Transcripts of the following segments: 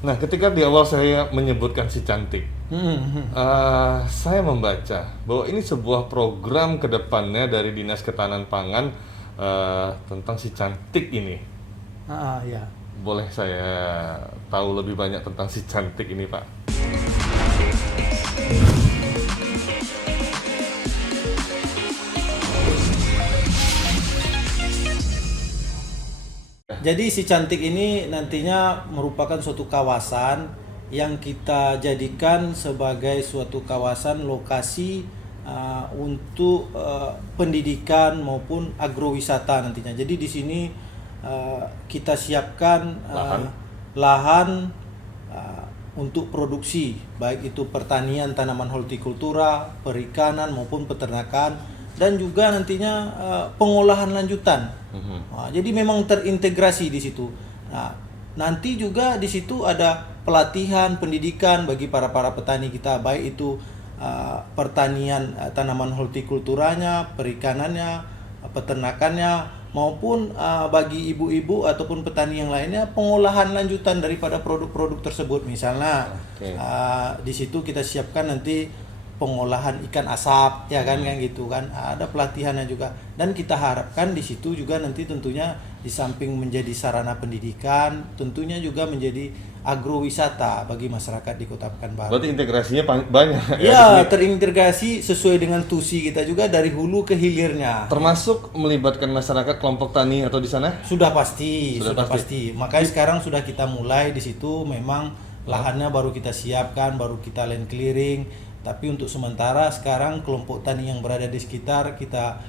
Nah, ketika di awal saya menyebutkan si cantik, saya membaca bahwa ini sebuah program kedepannya dari Dinas Ketahanan Pangan tentang si cantik ini. Ya. Boleh saya tahu lebih banyak tentang si cantik ini, Pak? Jadi si cantik ini nantinya merupakan suatu kawasan yang kita jadikan sebagai suatu kawasan lokasi untuk pendidikan maupun agrowisata nantinya. Jadi di sini kita siapkan lahan untuk produksi, baik itu pertanian tanaman hortikultura, perikanan maupun peternakan, dan juga nantinya pengolahan lanjutan. Jadi memang terintegrasi di situ. Nah, nanti juga di situ ada pelatihan, pendidikan bagi para petani kita, baik itu pertanian tanaman hortikulturanya, perikanannya, peternakannya, maupun bagi ibu-ibu ataupun petani yang lainnya pengolahan lanjutan daripada produk-produk tersebut. Misalnya di situ kita siapkan nanti pengolahan ikan asap, ya kan, kan gitu kan. Ada pelatihannya juga, dan kita harapkan di situ juga nanti tentunya di samping menjadi sarana pendidikan, tentunya juga menjadi agrowisata bagi masyarakat di Kota Pekanbaru. Berarti integrasinya banyak Ya, terintegrasi sesuai dengan tusi kita juga dari hulu ke hilirnya. termasuk melibatkan masyarakat kelompok tani atau di sana? Sudah pasti. Makanya sekarang sudah kita mulai di situ. Memang lahannya baru kita siapkan, baru kita land clearing. Tapi untuk sementara sekarang kelompok tani yang berada di sekitar kita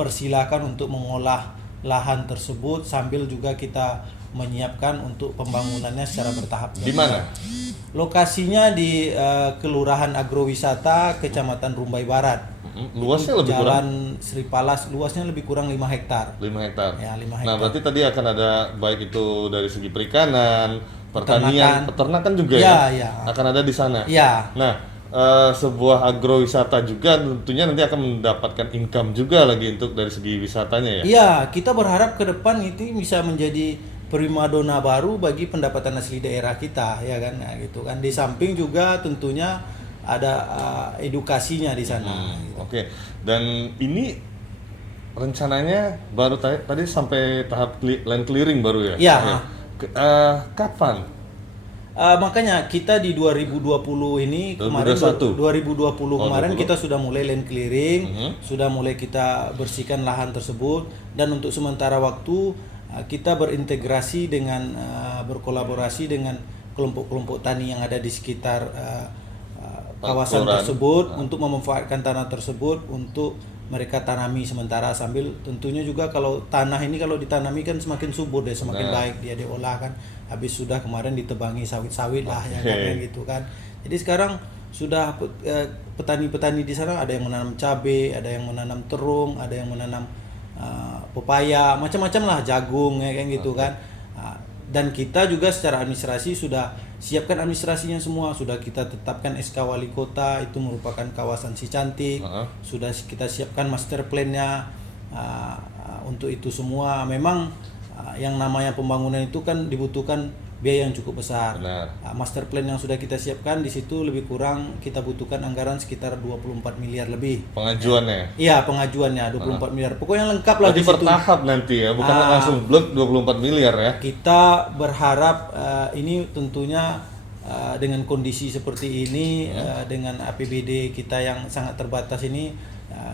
persilakan untuk mengolah lahan tersebut, sambil juga kita menyiapkan untuk pembangunannya secara bertahap. Di mana? Lokasinya di Kelurahan Agrowisata, Kecamatan Rumbai Barat. Luasnya lebih kurang? Jalan Sri Palas, luasnya lebih kurang 5 hektar. 5 hektar. Ya, 5 hektar. Nah, berarti tadi akan ada baik itu dari segi perikanan, pertanian, peternakan juga ya. Akan ada di sana. Ya. Nah, sebuah agrowisata juga tentunya nanti akan mendapatkan income juga lagi untuk dari segi wisatanya ya. Iya, kita berharap ke depan itu bisa menjadi primadona baru bagi pendapatan asli daerah kita, ya kan, nah, gitu kan. Di samping juga tentunya ada edukasinya di sana. Oke. Dan ini rencananya baru tadi sampai tahap land clearing baru ya? Iya. Kapan? Makanya kita di 2020 ini 2020 kemarin kita sudah mulai land clearing, sudah mulai kita bersihkan lahan tersebut, dan untuk sementara waktu kita berintegrasi dengan berkolaborasi dengan kelompok-kelompok tani yang ada di sekitar kawasan tersebut untuk memanfaatkan tanah tersebut untuk mereka tanami sementara, sambil tentunya juga kalau tanah ini kalau ditanami kan semakin subur deh, semakin baik dia diolah kan. Habis sudah kemarin ditebangi sawit-sawit lah ya kan, gitu kan. Jadi sekarang sudah petani-petani di sana ada yang menanam cabai, ada yang menanam terung, ada yang menanam pepaya, macam-macam lah, jagung ya kan gitu kan. Dan kita juga secara administrasi sudah siapkan administrasinya semua, sudah kita tetapkan SK Wali Kota, itu merupakan kawasan si cantik, sudah kita siapkan master plan-nya. Untuk itu semua memang yang namanya pembangunan itu kan dibutuhkan biaya yang cukup besar. Master plan yang sudah kita siapkan di situ lebih kurang kita butuhkan anggaran sekitar 24 miliar lebih. Pengajuannya? Iya, pengajuannya 24 miliar. Pokoknya lengkap lah di situ. Berarti bertahap nanti ya, bukan langsung blok 24 miliar ya. Kita berharap ini tentunya dengan kondisi seperti ini, dengan APBD kita yang sangat terbatas ini,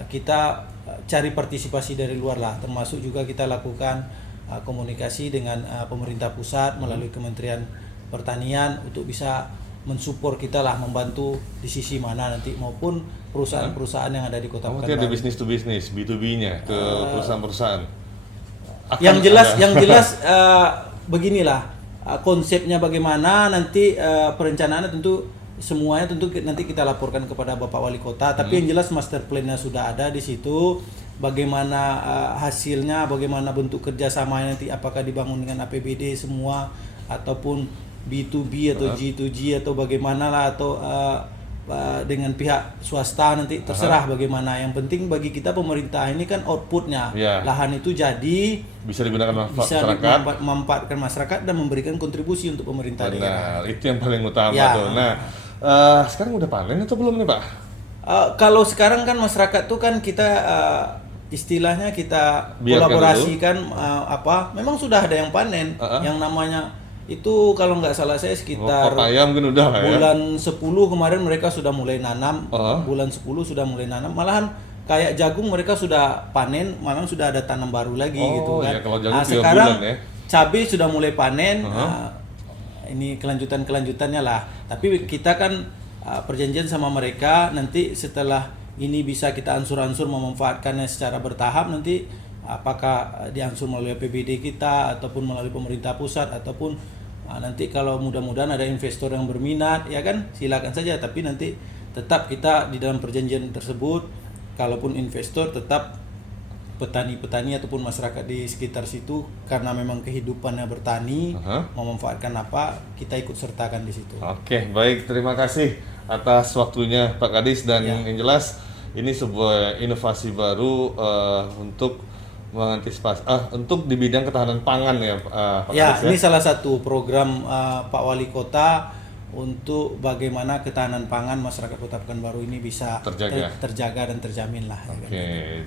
kita cari partisipasi dari luar lah, termasuk juga kita lakukan komunikasi dengan pemerintah pusat melalui Kementerian Pertanian untuk bisa mensupport kita lah, membantu di sisi mana nanti, maupun perusahaan-perusahaan yang ada di Kota Pekanbaru. Mungkin ada bisnis to bisnis, B2B-nya ke perusahaan-perusahaan. Yang jelas beginilah konsepnya bagaimana nanti, perencanaannya tentu semuanya tentu nanti kita laporkan kepada Bapak Wali Kota. Tapi yang jelas master plan-nya sudah ada di situ. Bagaimana hasilnya, bagaimana bentuk kerjasamanya nanti, apakah dibangun dengan APBD semua ataupun B2B atau G2G atau bagaimana lah, atau dengan pihak swasta nanti terserah bagaimana. Yang penting bagi kita pemerintah ini kan outputnya lahan itu jadi bisa digunakan bisa masyarakat, memanfaatkan masyarakat dan memberikan kontribusi untuk pemerintah daerah. Itu yang paling utama tuh. Nah, sekarang udah panen atau belum nih Pak? Kalau sekarang kan masyarakat tuh kan kita istilahnya kita Biarkan kolaborasikan memang sudah ada yang panen yang namanya itu kalau nggak salah saya sekitar papaya mungkin udah ya. Bulan 10 kemarin mereka sudah mulai nanam. Bulan 10 sudah mulai nanam. Malahan kayak jagung mereka sudah panen, malah sudah ada tanam baru lagi gitu kan. Ya, kalau jagung Sekarang bulan, ya. cabai sudah mulai panen. Ini kelanjutannya lah. Tapi kita kan perjanjian sama mereka nanti setelah ini bisa kita ansur-ansur memanfaatkannya secara bertahap nanti apakah diansur melalui APBD kita ataupun melalui pemerintah pusat ataupun nanti kalau mudah-mudahan ada investor yang berminat ya kan silakan saja, tapi nanti tetap kita di dalam perjanjian tersebut kalaupun investor tetap petani-petani ataupun masyarakat di sekitar situ karena memang kehidupannya bertani memanfaatkan apa kita ikut sertakan di situ. Oke, baik, terima kasih atas waktunya Pak Kadis dan yang jelas ini sebuah inovasi baru untuk mengantisipasi untuk di bidang ketahanan pangan ya Pak Kadis. Ini salah satu program Pak Wali Kota untuk bagaimana ketahanan pangan masyarakat Kota Pekanbaru ini bisa terjaga dan terjamin lah. Oke,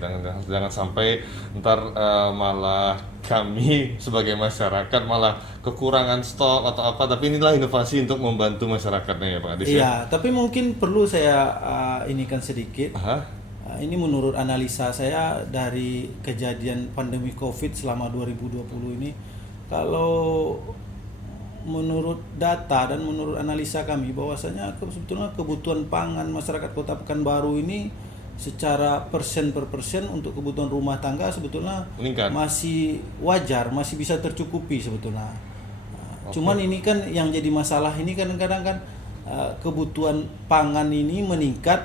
jangan sampai ntar malah kami sebagai masyarakat malah kekurangan stok atau apa, tapi inilah inovasi untuk membantu masyarakatnya ya Pak Kadis. Iya, tapi mungkin perlu saya inikan sedikit. Ini menurut analisa saya dari kejadian pandemi COVID selama 2020 ini, kalau menurut data dan menurut analisa kami bahwasanya sebetulnya kebutuhan pangan masyarakat Kota Pekanbaru ini secara persen per persen untuk kebutuhan rumah tangga sebetulnya masih wajar, masih bisa tercukupi sebetulnya. Cuman ini kan yang jadi masalah ini kadang-kadang kan kebutuhan pangan ini meningkat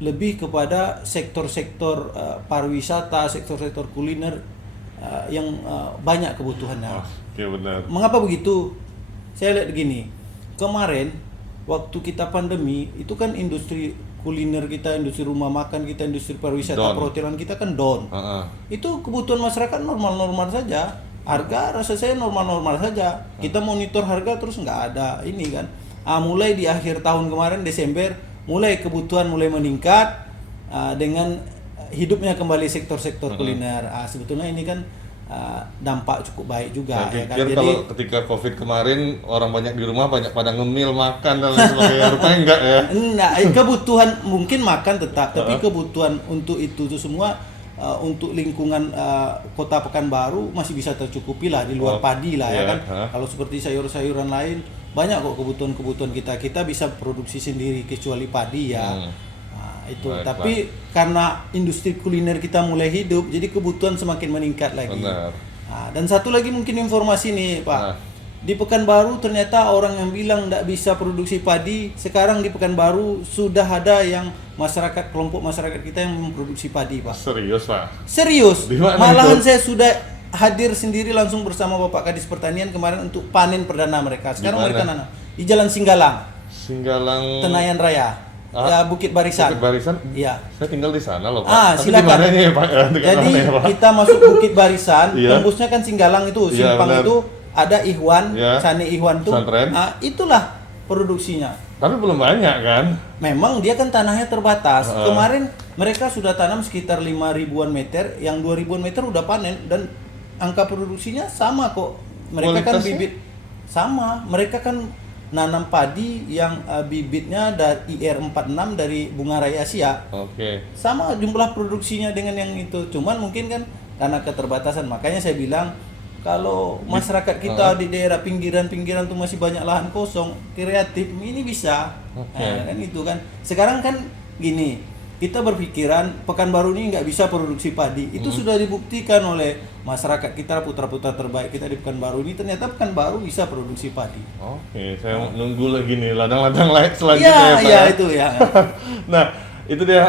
lebih kepada sektor-sektor pariwisata, sektor-sektor kuliner yang banyak kebutuhannya. Oke, benar. Mengapa begitu? Saya lihat begini, kemarin waktu kita pandemi itu kan industri kuliner kita, industri rumah makan kita, industri pariwisata, perhotelan kita kan down. Itu kebutuhan masyarakat normal-normal saja. Harga rasa saya normal-normal saja. Kita monitor harga terus nggak ada ini kan. Mulai di akhir tahun kemarin Desember mulai kebutuhan mulai meningkat dengan hidupnya kembali sektor-sektor kuliner. Sebetulnya ini kan dampak cukup baik juga. Ya kan? Jadi kalau ketika COVID kemarin orang banyak di rumah banyak pada ngemil makan dan lain sebagainya, rupanya enggak ya? Nah, kebutuhan mungkin makan tetap, tapi kebutuhan untuk itu semua untuk lingkungan Kota Pekanbaru masih bisa tercukupi lah di luar padi lah ya kan. Kalau seperti sayur-sayuran lain banyak kok kebutuhan kita bisa produksi sendiri kecuali padi ya. Itu baik, tapi karena industri kuliner kita mulai hidup jadi kebutuhan semakin meningkat lagi. Dan satu lagi mungkin informasi nih Pak, di Pekanbaru ternyata orang yang bilang tidak bisa produksi padi sekarang di Pekanbaru sudah ada yang kelompok masyarakat kita yang memproduksi padi Pak. Serius Pak? Serius, malahan saya sudah hadir sendiri langsung bersama Bapak Kadis Pertanian kemarin untuk panen perdana mereka. Sekarang mereka nanam di Jalan Singgalang Tenayan Raya. Ya, Bukit Barisan. Bukit Barisan? Iya. Saya tinggal di sana loh Pak. Tapi silakan. ya, Pak? Jadi kita masuk Bukit Barisan, tembusnya kan Singgalang itu, simpang itu ada Ikhwan, Sani Ikhwan tuh. Itulah produksinya. Tapi belum banyak kan? Memang dia kan tanahnya terbatas. Kemarin mereka sudah tanam sekitar 5.000-an meter, yang 2.000-an meter udah panen dan angka produksinya sama kok. Mereka kan bibit sama, mereka kan nanam padi yang bibitnya dari IR46 dari bunga raya Asia. Sama jumlah produksinya dengan yang itu. Cuman mungkin kan karena keterbatasan. Makanya saya bilang kalau masyarakat kita di daerah pinggiran-pinggiran tuh masih banyak lahan kosong, kreatif ini bisa. Kan itu kan. Sekarang kan gini, kita berpikiran Pekanbaru ini nggak bisa produksi padi. Itu sudah dibuktikan oleh masyarakat kita, putra-putra terbaik kita di Pekanbaru ini, ternyata Pekanbaru bisa produksi padi. Saya nunggu lagi nih ladang-ladang lain selanjutnya ya itu ya. Nah, itu dia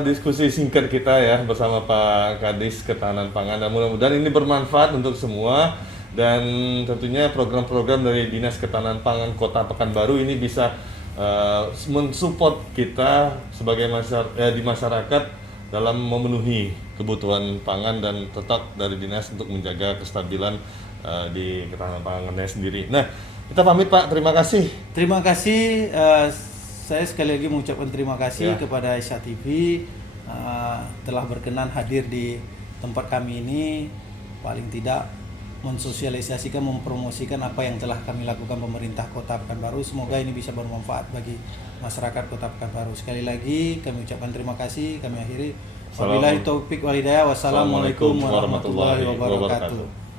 diskusi singkat kita ya bersama Pak Kadis Ketahanan Pangan, dan mudah-mudahan ini bermanfaat untuk semua. dan tentunya program-program dari Dinas Ketahanan Pangan Kota Pekanbaru ini bisa mensupport kita sebagai di masyarakat dalam memenuhi kebutuhan pangan dan tetap dari dinas untuk menjaga kestabilan di ketahanan pangannya sendiri. Nah, kita pamit Pak, terima kasih. Terima kasih, saya sekali lagi mengucapkan terima kasih kepada Aisyah TV telah berkenan hadir di tempat kami ini, paling tidak mensosialisasikan, mempromosikan apa yang telah kami lakukan pemerintah Kota Pekanbaru. Semoga ini bisa bermanfaat bagi masyarakat Kota Pekanbaru. Sekali lagi kami ucapkan terima kasih, kami akhiri. Wabillahi taufik wal hidayah. Wassalamualaikum warahmatullahi wabarakatuh.